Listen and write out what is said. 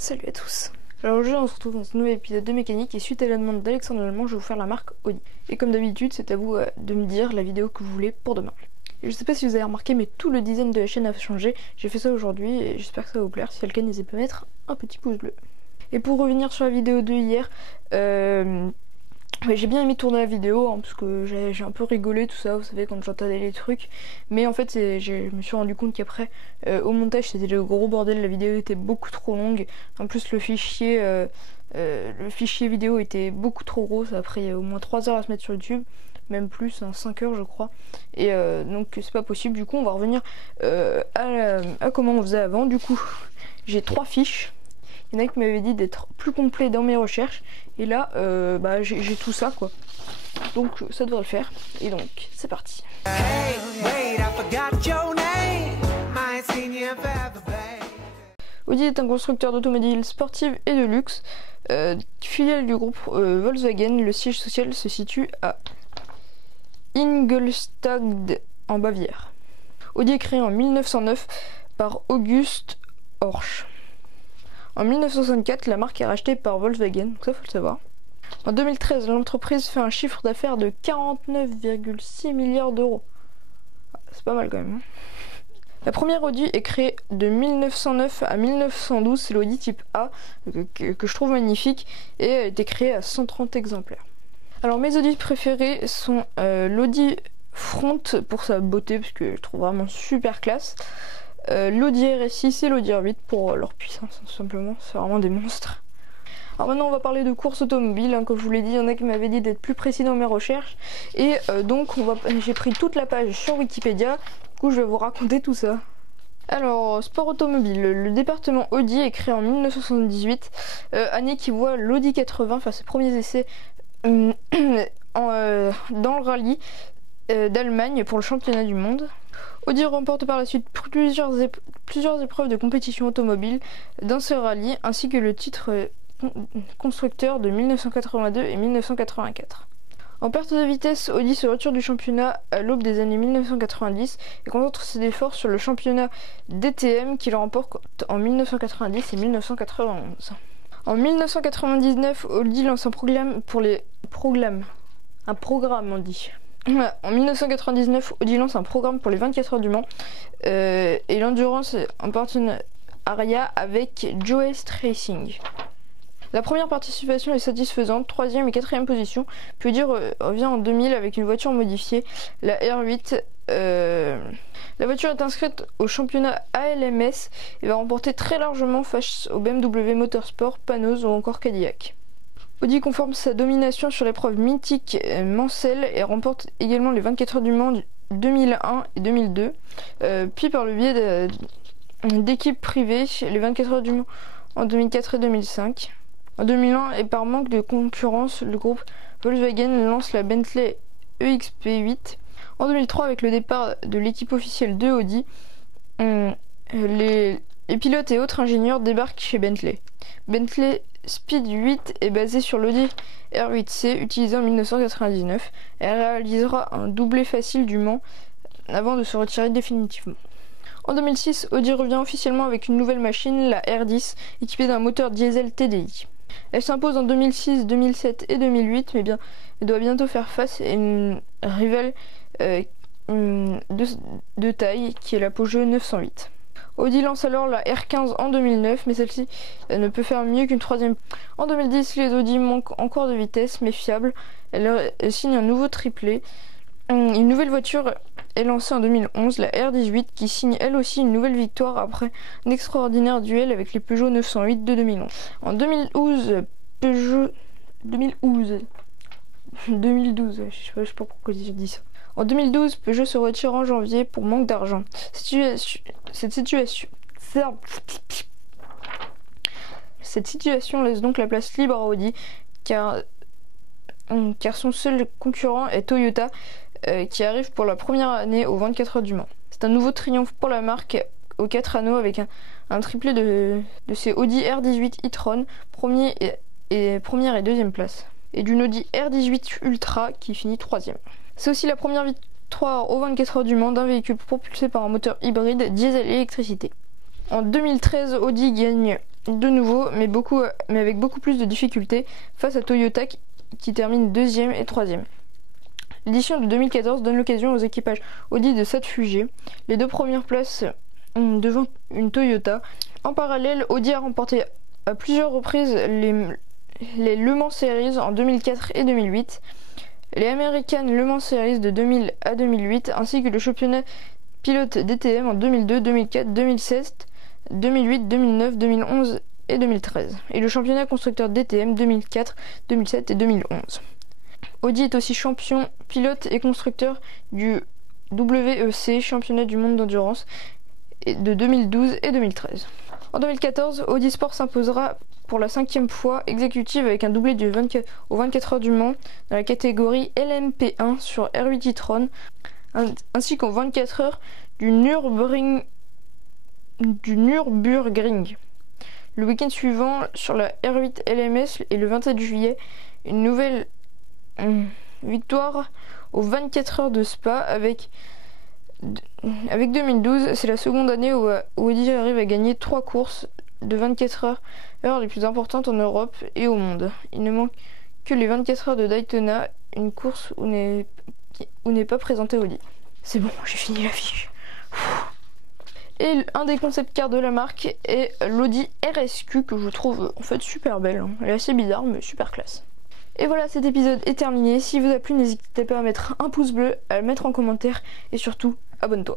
Salut à tous. Alors aujourd'hui on se retrouve dans ce nouvel épisode de mécanique et suite à la demande d'Alexandre Allemand je vais vous faire la marque Audi. Et comme d'habitude c'est à vous de me dire la vidéo que vous voulez pour demain. Et je sais pas si vous avez remarqué mais tout le design de la chaîne a changé. J'ai fait ça aujourd'hui et j'espère que ça va vous plaire. Si c'est le cas n'hésitez pas à mettre un petit pouce bleu. Et pour revenir sur la vidéo de hier, j'ai bien aimé tourner la vidéo hein, parce que j'ai un peu rigolé tout ça, vous savez quand j'entendais les trucs. Mais en fait je me suis rendu compte qu'après au montage c'était le gros bordel, la vidéo était beaucoup trop longue. En plus le fichier vidéo était beaucoup trop gros, ça a pris au moins 3 heures à se mettre sur YouTube. Même plus, hein, 5 heures je crois. Et donc c'est pas possible, du coup on va revenir à comment on faisait avant. Du coup j'ai 3 fiches. Il y en a qui m'avaient dit d'être plus complet dans mes recherches. Et là, j'ai tout ça quoi. Donc ça devrait le faire. Et donc, c'est parti. Audi est un constructeur d'automobiles sportives et de luxe. Filiale du groupe Volkswagen. Le siège social se situe à Ingolstadt en Bavière. Audi est créé en 1909 par August Horch. En 1964, la marque est rachetée par Volkswagen, donc ça faut le savoir. En 2013, l'entreprise fait un chiffre d'affaires de 49,6 milliards d'euros. C'est pas mal quand même. La première Audi est créée de 1909 à 1912, c'est l'Audi type A, que je trouve magnifique, et elle a été créée à 130 exemplaires. Alors mes Audi préférés sont l'Audi Front pour sa beauté, parce que je trouve vraiment super classe. L'Audi RS6 et l'Audi R8 pour leur puissance, tout simplement, c'est vraiment des monstres. Alors maintenant on va parler de course automobile, hein, comme je vous l'ai dit, il y en a qui m'avaient dit d'être plus précis dans mes recherches. Et donc j'ai pris toute la page sur Wikipédia, du coup je vais vous raconter tout ça. Alors, sport automobile, le département Audi est créé en 1978, année qui voit l'Audi 80 faire ses premiers essais dans le rallye d'Allemagne pour le championnat du monde. Audi remporte par la suite plusieurs épreuves de compétition automobile dans ce rallye, ainsi que le titre constructeur de 1982 et 1984. En perte de vitesse, Audi se retire du championnat à l'aube des années 1990 et concentre ses efforts sur le championnat DTM qu'il remporte en 1990 et 1991. En 1999, Audi lance un programme pour les... Un programme, on dit. En 1999, Audi lance un programme pour les 24 heures du Mans et l'endurance en partenariat avec Joest Racing. La première participation est satisfaisante, 3e et 4e position, puis Audi revient en 2000 avec une voiture modifiée, la R8. La voiture est inscrite au championnat ALMS et va remporter très largement face au BMW Motorsport, Panoz ou encore Cadillac. Audi conforme sa domination sur l'épreuve mythique Mansell et remporte également les 24 heures du Mans 2001 et 2002, puis par le biais d'équipes privées, les 24 heures du Mans en 2004 et 2005. En 2001 et par manque de concurrence, le groupe Volkswagen lance la Bentley EXP8. En 2003, avec le départ de l'équipe officielle de Audi, les pilotes et autres ingénieurs débarquent chez Bentley. Bentley Speed 8 est basé sur l'Audi R8C utilisé en 1999 et réalisera un doublé facile du Mans avant de se retirer définitivement. En 2006, Audi revient officiellement avec une nouvelle machine, la R10, équipée d'un moteur diesel TDI. Elle s'impose en 2006, 2007 et 2008, mais elle doit bientôt faire face à une rivale de taille qui est la Peugeot 908. Audi lance alors la R15 en 2009, mais celle-ci ne peut faire mieux qu'une 3e. En 2010, les Audi manquent encore de vitesse, mais fiables. Elle signe un nouveau triplé. Une nouvelle voiture est lancée en 2011, la R18, qui signe elle aussi une nouvelle victoire après un extraordinaire duel avec les Peugeot 908 de 2011. En 2012, je sais pas pourquoi je dis ça. En 2012, Peugeot se retire en janvier pour manque d'argent. Cette situation laisse donc la place libre à Audi, car son seul concurrent est Toyota, qui arrive pour la première année aux 24 heures du Mans. C'est un nouveau triomphe pour la marque aux 4 anneaux avec un triplé de ses Audi R18 e-tron, première et 2e place, et d'une Audi R18 Ultra qui finit 3e. C'est aussi la première victoire aux 24 heures du Mans d'un véhicule propulsé par un moteur hybride diesel et électricité. En 2013, Audi gagne de nouveau, mais avec beaucoup plus de difficultés face à Toyota qui termine 2e et 3e. L'édition de 2014 donne l'occasion aux équipages Audi de s'adfuger, les 2 premières places devant une Toyota. En parallèle, Audi a remporté à plusieurs reprises les Le Mans Series en 2004 et 2008, les American Le Mans Series de 2000 à 2008, ainsi que le championnat pilote DTM en 2002, 2004, 2016, 2008, 2009, 2011 et 2013, et le championnat constructeur DTM 2004, 2007 et 2011. Audi est aussi champion pilote et constructeur du WEC, championnat du monde d'endurance, de 2012 et 2013. En 2014, Audi Sport s'imposera pour la 5e fois exécutive avec un doublé aux 24 heures du Mans dans la catégorie LMP1 sur R8 e-tron, ainsi qu'aux 24 heures du Nürburgring. Le week-end suivant, sur la R8 LMS et le 27 juillet, une nouvelle victoire aux 24 heures de Spa avec 2012. C'est la seconde année où Audi arrive à gagner 3 courses de 24 heures les plus importantes en Europe et au monde. Il ne manque que les 24 heures de Daytona, une course où n'est pas présenté Audi. C'est bon, j'ai fini la fiche. Et un des concept cars de la marque est l'Audi RSQ, que je trouve en fait super belle. Elle est assez bizarre mais super classe. Et voilà, cet épisode est terminé. Si vous a plu, n'hésitez pas à mettre un pouce bleu, à le mettre en commentaire et surtout, abonne-toi.